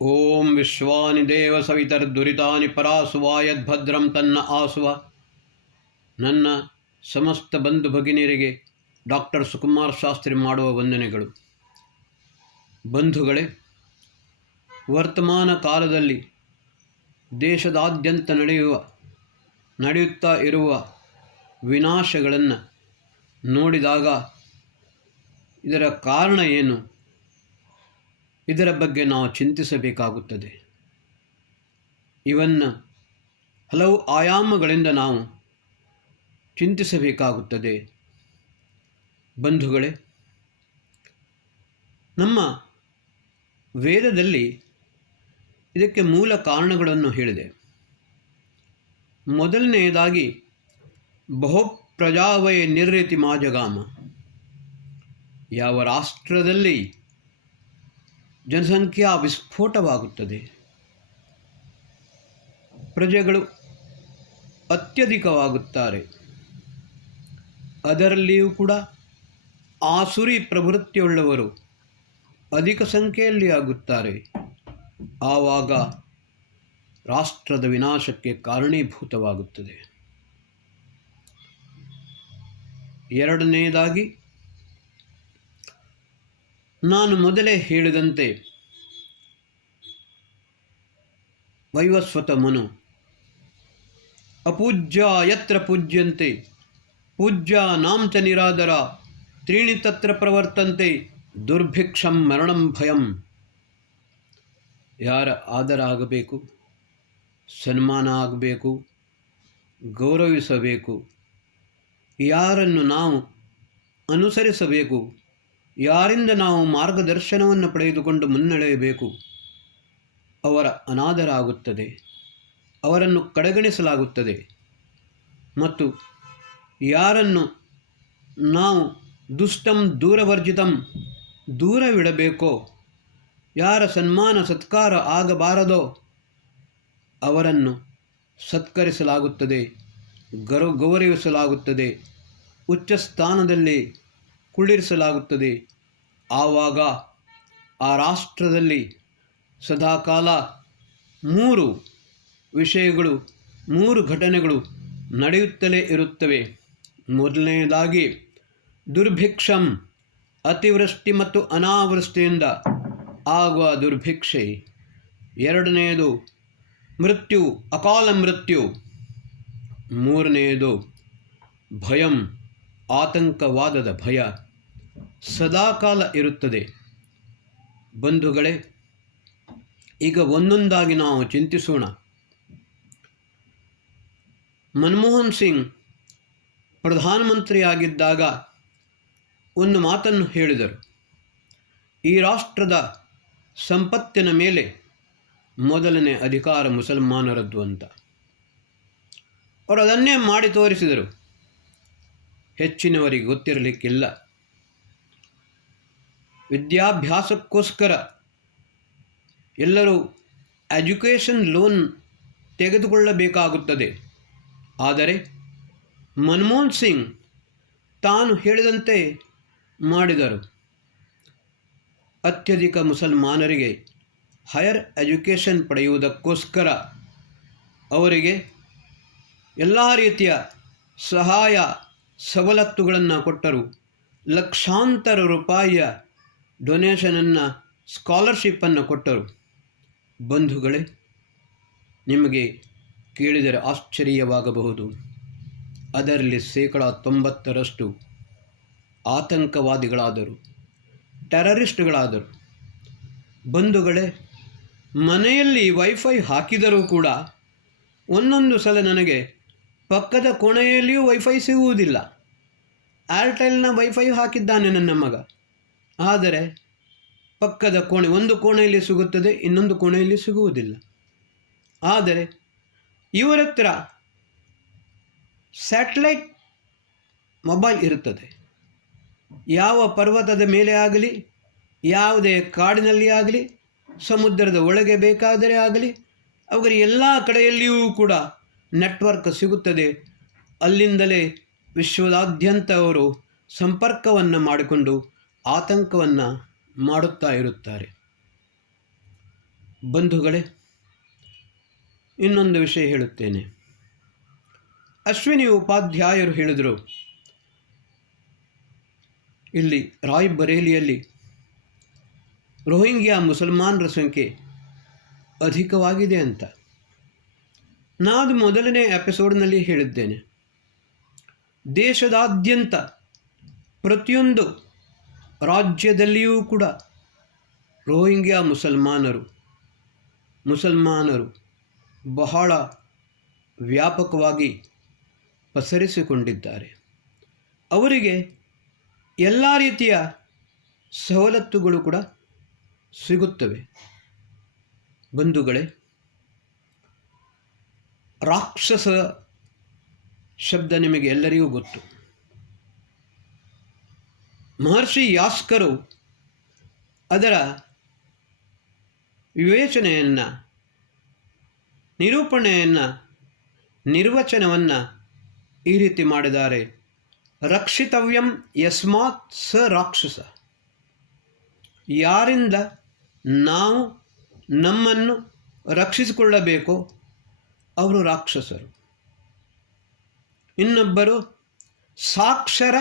ಓಂ ವಿಶ್ವಾನಿ ದೇವ ಸವಿತರ್ದುರಿತಾನಿ ಪರಾಸುವ ಯದ್ಭದ್ರಂ ತನ್ನ ಆಸುವ. ನನ್ನ ಸಮಸ್ತ ಬಂಧು ಭಗಿನಿಯರಿಗೆ ಡಾಕ್ಟರ್ ಸುಕುಮಾರ್ ಶಾಸ್ತ್ರಿ ಮಾಡುವ ವಂದನೆಗಳು. ಬಂಧುಗಳೇ, ವರ್ತಮಾನ ಕಾಲದಲ್ಲಿ ದೇಶದಾದ್ಯಂತ ನಡೆಯುತ್ತಾ ಇರುವ ವಿನಾಶಗಳನ್ನು ನೋಡಿದಾಗ ಇದರ ಕಾರಣ ಏನು, ಇದರ ಬಗ್ಗೆ ನಾವು ಚಿಂತಿಸಬೇಕಾಗುತ್ತದೆ. ಇವನ್ನು ಹಲವು ಆಯಾಮಗಳಿಂದ ನಾವು ಚಿಂತಿಸಬೇಕಾಗುತ್ತದೆ. ಬಂಧುಗಳೇ, ನಮ್ಮ ವೇದದಲ್ಲಿ ಇದಕ್ಕೆ ಮೂಲ ಕಾರಣಗಳನ್ನು ಹೇಳಿದೆ. ಮೊದಲನೆಯದಾಗಿ ಬಹುಪ್ರಜಾವಯ ನಿರ್ಯತಿ ಮಾಜಗಾಮ. ಯಾವ ರಾಷ್ಟ್ರದಲ್ಲಿ ಜನಸಂಖ್ಯಾ ವಿಸ್ಫೋಟವಾಗುತ್ತದೆ, ಪ್ರಜೆಗಳು ಅತ್ಯಧಿಕವಾಗುತ್ತಾರೆ, ಅದರಲ್ಲಿಯೂ ಕೂಡ ಆಸುರಿ ಪ್ರವೃತ್ತಿಯುಳ್ಳವರು ಅಧಿಕ ಸಂಖ್ಯೆಯಲ್ಲಿ ಆಗುತ್ತಾರೆ. ಆವಾಗ ರಾಷ್ಟ್ರದ ವಿನಾಶಕ್ಕೆ ಕಾರಣೀಭೂತವಾಗುತ್ತದೆ. ಎರಡನೆಯದಾಗಿ, ನಾನು ಮೊದಲೇ ಹೇಳಿದಂತೆ ವೈವಸ್ವತ ಮನು ಅಪೂಜ್ಯ ಯತ್ರ ಪೂಜ್ಯಂತೆ ಪೂಜ್ಯ ನಾಂಚ ನಿರಾದರ ತ್ರೀಣಿ ತತ್ರ ಪ್ರವರ್ತಂತೆ ದುರ್ಭಿಕ್ಷಂ ಮರಣಂ ಭಯಂ. ಯಾರ ಆದರ ಆಗಬೇಕು, ಸನ್ಮಾನ ಆಗಬೇಕು, ಗೌರವಿಸಬೇಕು, ಯಾರನ್ನು ನಾವು ಅನುಸರಿಸಬೇಕು, ಯಾರಿಂದ ನಾವು ಮಾರ್ಗದರ್ಶನವನ್ನು ಪಡೆದುಕೊಂಡು ಮುನ್ನಡೆಯಬೇಕು, ಅವರ ಅನಾದರ ಆಗುತ್ತದೆ, ಅವರನ್ನು ಕಡೆಗಣಿಸಲಾಗುತ್ತದೆ. ಮತ್ತು ಯಾರನ್ನು ನಾವು ದುಷ್ಟಂ ದೂರವರ್ಜಿತಂ ದೂರವಿಡಬೇಕೋ, ಯಾರ ಸನ್ಮಾನ ಸತ್ಕಾರ ಆಗಬಾರದೋ ಅವರನ್ನು ಸತ್ಕರಿಸಲಾಗುತ್ತದೆ, ಗೌರವಿಸಲಾಗುತ್ತದೆ, ಉಚ್ಚ ಸ್ಥಾನದಲ್ಲಿ ಕುಳ್ಳಿರಿಸಲಾಗುತ್ತದೆ. ಆವಾಗ ಆ ರಾಷ್ಟ್ರದಲ್ಲಿ ಸದಾಕಾಲ ಮೂರು ವಿಷಯಗಳು, ಮೂರು ಘಟನೆಗಳು ನಡೆಯುತ್ತಲೇ ಇರುತ್ತವೆ. ಮೊದಲನೆಯದಾಗಿ ದುರ್ಭಿಕ್ಷಂ, ಅತಿವೃಷ್ಟಿ ಮತ್ತು ಅನಾವೃಷ್ಟಿಯಿಂದ ಆಗುವ ದುರ್ಭಿಕ್ಷೆ. ಎರಡನೆಯದು ಮೃತ್ಯು, ಅಕಾಲ ಮೃತ್ಯು. ಮೂರನೆಯದು ಭಯಂ, ಆತಂಕವಾದದ ಭಯ ಸದಾಕಾಲ ಇರುತ್ತದೆ. ಬಂಧುಗಳೇ, ಈಗ ಒಂದೊಂದಾಗಿ ನಾವು ಚಿಂತಿಸೋಣ. ಮನಮೋಹನ್ ಸಿಂಗ್ ಪ್ರಧಾನಮಂತ್ರಿಯಾಗಿದ್ದಾಗ ಒಂದು ಮಾತನ್ನು ಹೇಳಿದರು, ಈ ರಾಷ್ಟ್ರದ ಸಂಪತ್ತಿನ ಮೇಲೆ ಮೊದಲನೇ ಅಧಿಕಾರ ಮುಸಲ್ಮಾನರದ್ದು ಅಂತ. ಅವರು ಅದನ್ನೇ ಮಾಡಿ ತೋರಿಸಿದರು. ಹೆಚ್ಚಿನವರಿಗೆ ಗೊತ್ತಿರಲಿಕ್ಕಿಲ್ಲ. ವಿದ್ಯಾಭ್ಯಾಸಕ್ಕೋಸ್ಕರ ಎಲ್ಲರೂ ಎಜುಕೇಷನ್ ಲೋನ್ ತೆಗೆದುಕೊಳ್ಳಬೇಕಾಗುತ್ತದೆ. ಆದರೆ ಮನಮೋಹನ್ ಸಿಂಗ್ ತಾನು ಹೇಳಿದಂತೆ ಮಾಡಿದರು. ಅತ್ಯಧಿಕ ಮುಸಲ್ಮಾನರಿಗೆ ಹೈಯರ್ ಎಜುಕೇಷನ್ ಪಡೆಯುವುದಕ್ಕೋಸ್ಕರ ಅವರಿಗೆ ಎಲ್ಲ ರೀತಿಯ ಸಹಾಯ ಸವಲತ್ತುಗಳನ್ನು ಕೊಟ್ಟರು. ಲಕ್ಷಾಂತರ ರೂಪಾಯಿಯ ಡೊನೇಷನನ್ನು, ಸ್ಕಾಲರ್ಶಿಪ್ಪನ್ನು ಕೊಟ್ಟರು. ಬಂಧುಗಳೇ, ನಿಮಗೆ ಕೇಳಿದರೆ ಆಶ್ಚರ್ಯವಾಗಬಹುದು. ಅದರಲ್ಲಿ 90% ಆತಂಕವಾದಿಗಳಾದರು, ಟೆರರಿಸ್ಟ್ಗಳಾದರು. ಬಂಧುಗಳೇ, ಮನೆಯಲ್ಲಿ ವೈಫೈ ಹಾಕಿದರೂ ಕೂಡ ಒಂದೊಂದು ಸಲ ನನಗೆ ಪಕ್ಕದ ಕೋಣೆಯಲ್ಲಿಯೂ ವೈಫೈ ಸಿಗುವುದಿಲ್ಲ. ಏರ್ಟೆಲ್ನ ವೈಫೈ ಹಾಕಿದ್ದಾನೆ ನನ್ನ ಮಗ, ಆದರೆ ಪಕ್ಕದ ಕೋಣೆ, ಒಂದು ಕೋಣೆಯಲ್ಲಿ ಸಿಗುತ್ತದೆ, ಇನ್ನೊಂದು ಕೋಣೆಯಲ್ಲಿ ಸಿಗುವುದಿಲ್ಲ. ಆದರೆ ಇವರ ಹತ್ರ ಸ್ಯಾಟಲೈಟ್ ಮೊಬೈಲ್ ಇರುತ್ತದೆ. ಯಾವ ಪರ್ವತದ ಮೇಲೆ ಆಗಲಿ, ಯಾವುದೇ ಕಾಡಿನಲ್ಲಿ ಆಗಲಿ, ಸಮುದ್ರದ ಒಳಗೆ ಬೇಕಾದರೆ ಆಗಲಿ, ಅವರ ಎಲ್ಲ ಕಡೆಯಲ್ಲಿಯೂ ಕೂಡ ನೆಟ್ವರ್ಕ್ ಸಿಗುತ್ತದೆ. ಅಲ್ಲಿಂದಲೇ ವಿಶ್ವದಾದ್ಯಂತ ಅವರು ಸಂಪರ್ಕವನ್ನು ಮಾಡಿಕೊಂಡು ಆತಂಕವನ್ನು ಮಾಡುತ್ತಾ ಇರುತ್ತಾರೆ. ಬಂಧುಗಳೇ, ಇನ್ನೊಂದು ವಿಷಯ ಹೇಳುತ್ತೇನೆ. ಅಶ್ವಿನಿ ಉಪಾಧ್ಯಾಯರು ಹೇಳಿದರು, ಇಲ್ಲಿ ರಾಯ್ಬರೇಲಿಯಲ್ಲಿ ರೋಹಿಂಗ್ಯಾ ಮುಸಲ್ಮಾನರ ಸಂಖ್ಯೆ ಅಧಿಕವಾಗಿದೆ ಅಂತ. ನಾನು ಮೊದಲನೇ ಎಪಿಸೋಡ್ನಲ್ಲಿ ಹೇಳಿದ್ದೇನೆ, ದೇಶದಾದ್ಯಂತ ಪ್ರತಿಯೊಂದು ರಾಜ್ಯದಲ್ಲಿಯೂ ಕೂಡ ರೋಹಿಂಗ್ಯಾ ಮುಸಲ್ಮಾನರು ಬಹಳ ವ್ಯಾಪಕವಾಗಿ ಪಸರಿಸಿಕೊಂಡಿದ್ದಾರೆ. ಅವರಿಗೆ ಎಲ್ಲ ರೀತಿಯ ಸವಲತ್ತುಗಳು ಕೂಡ ಸಿಗುತ್ತವೆ. ಬಂಧುಗಳೇ, ರಾಕ್ಷಸ ಶಬ್ದ ನಿಮಗೆ ಎಲ್ಲರಿಗೂ ಗೊತ್ತು. ಮಹರ್ಷಿ ಯಾಸ್ಕರು ಅದರ ವಿವೇಚನೆಯನ್ನು, ನಿರ್ವಚನವನ್ನು ಈ ರೀತಿ ಮಾಡಿದ್ದಾರೆ: ರಕ್ಷಿತವ್ಯಂ ಯಸ್ಮಾತ್ ಸ ರಾಕ್ಷಸ. ಯಾರಿಂದ ನಾವು ನಮ್ಮನ್ನು ರಕ್ಷಿಸಿಕೊಳ್ಳಬೇಕೋ ಅವರು ರಾಕ್ಷಸರು. ಇನ್ನೊಬ್ಬರು ಸಾಕ್ಷರ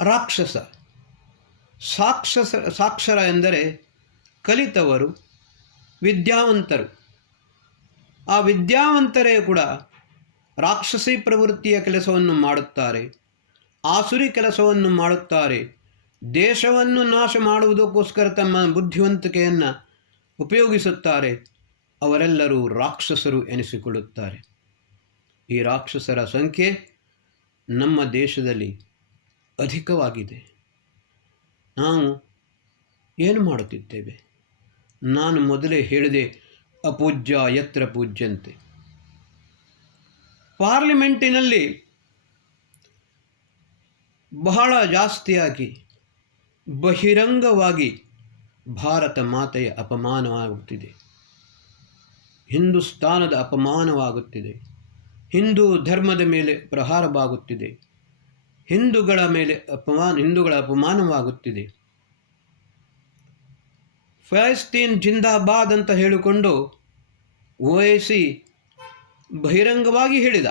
ರಾಕ್ಷಸ. ಸಾಕ್ಷರ ಎಂದರೆ ಕಲಿತವರು, ವಿದ್ಯಾವಂತರು. ಆ ವಿದ್ಯಾವಂತರೇ ಕೂಡ ರಾಕ್ಷಸಿ ಪ್ರವೃತ್ತಿಯ ಕೆಲಸವನ್ನು ಮಾಡುತ್ತಾರೆ, ಆಸುರಿ ಕೆಲಸವನ್ನು ಮಾಡುತ್ತಾರೆ. ದೇಶವನ್ನು ನಾಶ ಮಾಡುವುದಕ್ಕೋಸ್ಕರ ತಮ್ಮ ಬುದ್ಧಿವಂತಿಕೆಯನ್ನು ಉಪಯೋಗಿಸುತ್ತಾರೆ. ಅವರೆಲ್ಲರೂ ರಾಕ್ಷಸರು ಎನಿಸಿಕೊಳ್ಳುತ್ತಾರೆ. ಈ ರಾಕ್ಷಸರ ಸಂಖ್ಯೆ ನಮ್ಮ ದೇಶದಲ್ಲಿ ಅಧಿಕವಾಗಿದೆ. ನಾವು ಏನು ಮಾಡುತ್ತಿದ್ದೇವೆ? ನಾನು ಮೊದಲೇ ಹೇಳಿದೆ, ಅಪೂಜ್ಯ ಯತ್ರ ಪೂಜ್ಯಂತೆ. ಪಾರ್ಲಿಮೆಂಟಿನಲ್ಲಿ ಬಹಳ ಜಾಸ್ತಿಯಾಗಿ ಬಹಿರಂಗವಾಗಿ ಭಾರತ ಮಾತೆಯ ಅಪಮಾನವಾಗುತ್ತಿದೆ, ಹಿಂದೂಸ್ತಾನದ ಅಪಮಾನವಾಗುತ್ತಿದೆ, ಹಿಂದೂ ಧರ್ಮದ ಮೇಲೆ ಪ್ರಹಾರವಾಗುತ್ತಿದೆ, ಹಿಂದೂಗಳ ಅಪಮಾನವಾಗುತ್ತಿದೆ. ಫಲಸ್ತೀನ್ ಜಿಂದಾಬಾದ್ ಅಂತ ಹೇಳಿಕೊಂಡು ಓವೈಸಿ ಬಹಿರಂಗವಾಗಿ ಹೇಳಿದ.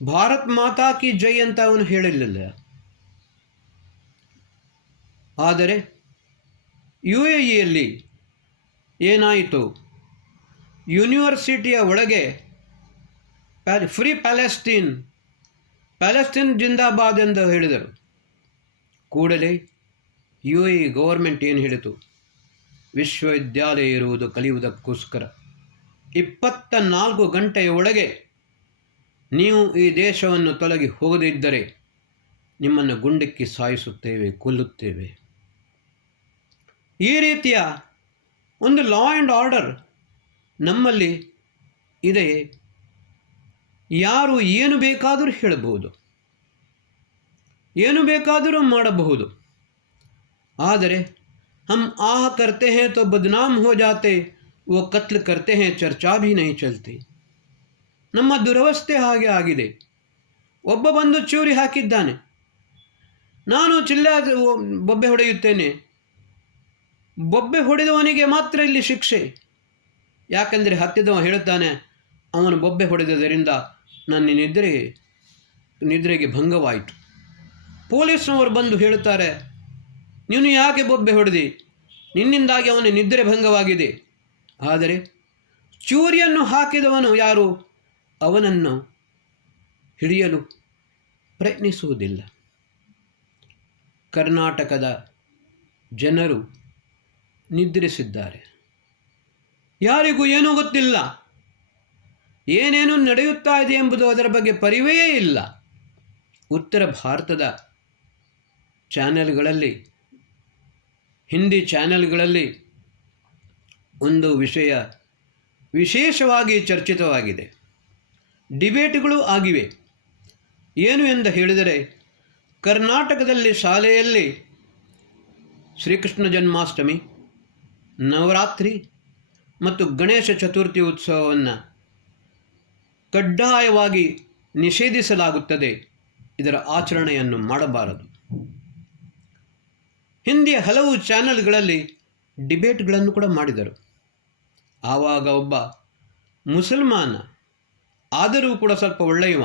ಭಾರತ್ ಮಾತಾ ಕಿ ಜೈ ಅಂತ ಅವನು ಹೇಳಿರಲಿಲ್ಲ. ಆದರೆ UAEಯಲ್ಲಿ ಏನಾಯಿತು? ಯೂನಿವರ್ಸಿಟಿಯ ಒಳಗೆ ಫ್ರೀ ಪ್ಯಾಲೆಸ್ತೀನ್ ಜಿಂದಾಬಾದ್ ಎಂದು ಹೇಳಿದರು. ಕೂಡಲೇ UAE ಗವರ್ಮೆಂಟ್ ಏನು ಹೇಳಿತು? ವಿಶ್ವವಿದ್ಯಾಲಯ ಇರುವುದು ಕಲಿಯುವುದಕ್ಕೋಸ್ಕರ. 24 ಗಂಟೆಯ ಒಳಗೆ ನೀವು ಈ ದೇಶವನ್ನು ತೊಲಗಿ ಹೋಗದಿದ್ದರೆ ನಿಮ್ಮನ್ನು ಗುಂಡಿಕ್ಕಿ ಸಾಯಿಸುತ್ತೇವೆ, ಕೊಲ್ಲುತ್ತೇವೆ. ಈ ರೀತಿಯ ಒಂದು ಲಾ ಆ್ಯಂಡ್ ಆರ್ಡರ್ ನಮ್ಮಲ್ಲಿ ಇದೆ. ಯಾರು ಏನು ಬೇಕಾದರೂ ಹೇಳಬಹುದು, ಏನು ಬೇಕಾದರೂ ಮಾಡಬಹುದು. ಆದರೆ ಹಮ್ ಆಹ ಕರ್ತೆ ಹೇ ತೋ ಬದನಾಮ್ ಹೋ ಜಾತೆ, वो कत्ल करते हैं चर्चा भी नहीं चलती. ನಮ್ಮ ದುರವಸ್ಥೆ ಹಾಗೆ ಆಗಿದೆ. ಒಬ್ಬ ಬಂದು ಚೂರಿ ಹಾಕಿದ್ದಾನೆ, ನಾನು ಬೊಬ್ಬೆ ಹೊಡೆಯುತ್ತೇನೆ. ಬೊಬ್ಬೆ ಹೊಡೆದವನಿಗೆ ಮಾತ್ರ ಇಲ್ಲಿ ಶಿಕ್ಷೆ. ಯಾಕೆಂದರೆ ಹತ್ತಿದವ ಹೇಳುತ್ತಾನೆ, ಅವನು ಬೊಬ್ಬೆ ಹೊಡೆದದರಿಂದ ನನ್ನ ನಿದ್ರೆಗೆ ಭಂಗವಾಯಿತು. ಪೊಲೀಸ್ನವರು ಬಂದು ಹೇಳುತ್ತಾರೆ, ನೀನು ಯಾಕೆ ಬೊಬ್ಬೆ ಹೊಡೆದಿ? ನಿನ್ನಿಂದಾಗಿ ಅವನ ನಿದ್ರೆ ಭಂಗವಾಗಿದೆ. ಆದರೆ ಚೂರಿಯನ್ನು ಹಾಕಿದವನು ಯಾರು? ಅವನನ್ನು ಹಿಡಿಯಲು ಪ್ರಯತ್ನಿಸುವುದಿಲ್ಲ. ಕರ್ನಾಟಕದ ಜನರು ನಿದ್ರಿಸಿದ್ದಾರೆ. ಯಾರಿಗೂ ಏನೂ ಗೊತ್ತಿಲ್ಲ, ಏನೇನು ನಡೆಯುತ್ತಾ ಇದೆ ಎಂಬುದು ಅದರ ಬಗ್ಗೆ ಪರಿವೆಯೇ ಇಲ್ಲ. ಉತ್ತರ ಭಾರತದ ಚಾನೆಲ್ಗಳಲ್ಲಿ, ಹಿಂದಿ ಚಾನೆಲ್ಗಳಲ್ಲಿ ಒಂದು ವಿಷಯ ವಿಶೇಷವಾಗಿ ಚರ್ಚಿತವಾಗಿದೆ. ಡಿಬೇಟ್ಗಳು ಆಗಿವೆ. ಏನು ಎಂದು ಹೇಳಿದರೆ, ಕರ್ನಾಟಕದಲ್ಲಿ ಶಾಲೆಯಲ್ಲಿ ಶ್ರೀಕೃಷ್ಣ ಜನ್ಮಾಷ್ಟಮಿ, ನವರಾತ್ರಿ ಮತ್ತು ಗಣೇಶ ಚತುರ್ಥಿ ಉತ್ಸವವನ್ನು ಕಡ್ಡಾಯವಾಗಿ ನಿಷೇಧಿಸಲಾಗುತ್ತದೆ. ಇದರ ಆಚರಣೆಯನ್ನು ಮಾಡಬಾರದು. ಹಿಂದಿಯ ಹಲವು ಚಾನೆಲ್ಗಳಲ್ಲಿ ಡಿಬೇಟ್ಗಳನ್ನು ಕೂಡ ಮಾಡಿದರು. ಆವಾಗ ಒಬ್ಬ ಮುಸಲ್ಮಾನ ಆದರೂ ಕೂಡ ಸ್ವಲ್ಪ ಒಳ್ಳೆಯವ,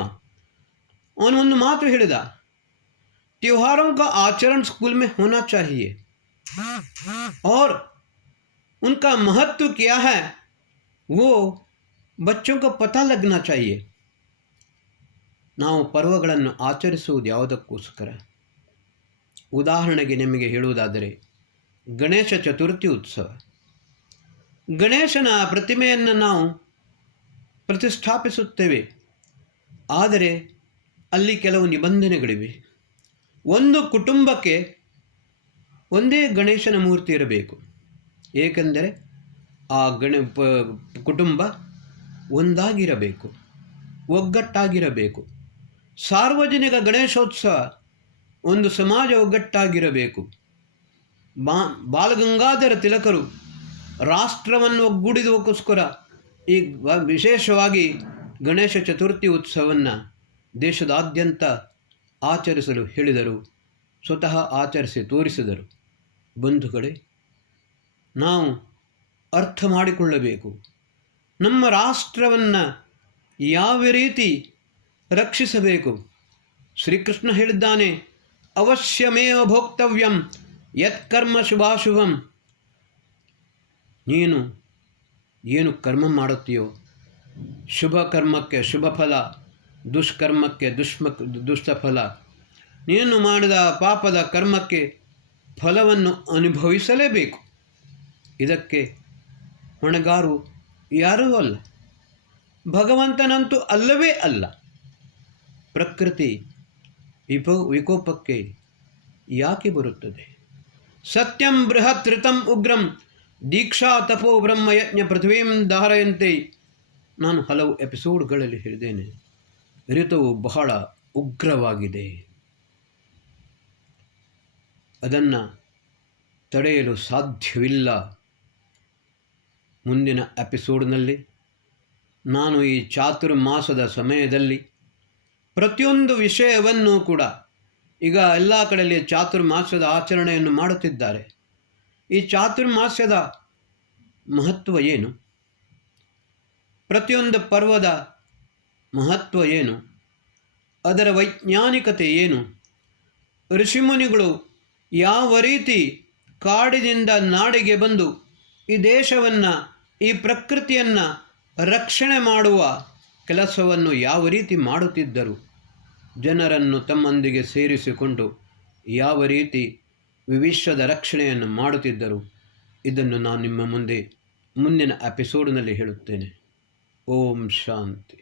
ಅವನು ಒಂದು ಮಾತು ಹೇಳಿದ, त्योहारों का आचरण स्कूल में होना चाहिए और उनका महत्व क्या है वो बच्चों को पता लगना चाहिए. ನಾವು ಪರ್ವಗಳನ್ನು ಆಚರಿಸುವುದು ಯಾವುದಕ್ಕೋಸ್ಕರ? ಉದಾಹರಣೆಗೆ ನಿಮಗೆ ಹೇಳುವುದಾದರೆ ಗಣೇಶ ಚತುರ್ಥಿ ಉತ್ಸವ. ಗಣೇಶನ ಪ್ರತಿಮೆಯನ್ನು ನಾವು ಪ್ರತಿಷ್ಠಾಪಿಸುತ್ತೇವೆ, ಆದರೆ ಅಲ್ಲಿ ಕೆಲವು ನಿಬಂಧನೆಗಳಿವೆ. ಒಂದು ಕುಟುಂಬಕ್ಕೆ ಒಂದೇ ಗಣೇಶನ ಮೂರ್ತಿ ಇರಬೇಕು, ಏಕೆಂದರೆ ಆ ಕುಟುಂಬ ಒಂದಾಗಿರಬೇಕು, ಒಗ್ಗಟ್ಟಾಗಿರಬೇಕು. ಸಾರ್ವಜನಿಕ ಗಣೇಶೋತ್ಸವ ಒಂದು ಸಮಾಜ ಒಗ್ಗಟ್ಟಾಗಿರಬೇಕು. ಬಾಲಗಂಗಾಧರ ತಿಲಕರು ರಾಷ್ಟ್ರವನ್ನು ಒಗ್ಗೂಡಿಸುವುದಕ್ಕೋಸ್ಕರ ಈ ವಿಶೇಷವಾಗಿ ಗಣೇಶ ಚತುರ್ಥಿ ಉತ್ಸವವನ್ನು ದೇಶದಾದ್ಯಂತ ಆಚರಿಸಲು ಹೇಳಿದರು, ಸ್ವತಃ ಆಚರಿಸಿ ತೋರಿಸಿದರು. ಬಂಧುಗಳೇ, ನಾವು ಅರ್ಥ ಮಾಡಿಕೊಳ್ಳಬೇಕು, ನಮ್ಮ ರಾಷ್ಟ್ರವನ್ನು ಯಾವ ರೀತಿ ರಕ್ಷಿಸಬೇಕು. ಶ್ರೀಕೃಷ್ಣ ಹೇಳಿದ್ದಾನೆ, ಅವಶ್ಯಮೇವ ಭೋಕ್ತವ್ಯಂ ಯತ್ಕರ್ಮ ಶುಭಾಶುಭಂ. ನೀನು ಏನು ಕರ್ಮ ಮಾಡುತ್ತೀಯೋ, ಶುಭ ಕರ್ಮಕ್ಕೆ ಶುಭ ಫಲ, ದುಷ್ಕರ್ಮಕ್ಕೆ ದುಷ್ಟ ಫಲ. ನೀನು ಮಾಡಿದ ಪಾಪದ ಕರ್ಮಕ್ಕೆ ಫಲವನ್ನು ಅನುಭವಿಸಲೇಬೇಕು. ಇದಕ್ಕೆ ಹೊಣೆಗಾರು ಯಾರೂ ಅಲ್ಲ, ಭಗವಂತನಂತೂ ಅಲ್ಲವೇ ಅಲ್ಲ. ಪ್ರಕೃತಿ ವಿಕೋಪಕ್ಕೆ ಯಾಕೆ ಬರುತ್ತದೆ? ಸತ್ಯಂ ಬೃಹತ್ ಋತಂ ಉಗ್ರಂ ದೀಕ್ಷಾ ತಪೋ ಬ್ರಹ್ಮಯಜ್ಞ ಪೃಥ್ವೀಂ ಧಾರಯಂತೆ. ನಾನು ಹಲವು ಎಪಿಸೋಡ್ಗಳಲ್ಲಿ ಹೇಳಿದ್ದೇನೆ, ಋತುವು ಬಹಳ ಉಗ್ರವಾಗಿದೆ, ಅದನ್ನು ತಡೆಯಲು ಸಾಧ್ಯವಿಲ್ಲ. ಮುಂದಿನ ಎಪಿಸೋಡ್ನಲ್ಲಿ ನಾನು ಈ ಚಾತುರ್ಮಾಸದ ಸಮಯದಲ್ಲಿ ಪ್ರತಿಯೊಂದು ವಿಷಯವನ್ನು ಕೂಡ, ಈಗ ಎಲ್ಲ ಕಡೆಯಲ್ಲಿ ಚಾತುರ್ಮಾಸದ ಆಚರಣೆಯನ್ನು ಮಾಡುತ್ತಿದ್ದಾರೆ. ಈ ಚಾತುರ್ಮಾಸ್ಯದ ಮಹತ್ವ ಏನು? ಪ್ರತಿಯೊಂದು ಪರ್ವದ ಮಹತ್ವ ಏನು? ಅದರ ವೈಜ್ಞಾನಿಕತೆ ಏನು? ಋಷಿಮುನಿಗಳು ಯಾವ ರೀತಿ ಕಾಡಿನಿಂದ ನಾಡಿಗೆ ಬಂದು ಈ ದೇಶವನ್ನು, ಈ ಪ್ರಕೃತಿಯನ್ನು ರಕ್ಷಣೆ ಮಾಡುವ ಕೆಲಸವನ್ನು ಯಾವ ರೀತಿ ಮಾಡುತ್ತಿದ್ದರು? ಜನರನ್ನು ತಮ್ಮೊಂದಿಗೆ ಸೇರಿಸಿಕೊಂಡು ಯಾವ ರೀತಿ ವಿಶ್ವದ ರಕ್ಷಣೆಯನ್ನು ಮಾಡುತ್ತಿದ್ದರು? ಇದನ್ನು ನಾನು ನಿಮ್ಮ ಮುಂದೆ ಮುಂದಿನ ಎಪಿಸೋಡ್ನಲ್ಲಿ ಹೇಳುತ್ತೇನೆ. ಓಂ ಶಾಂತಿ.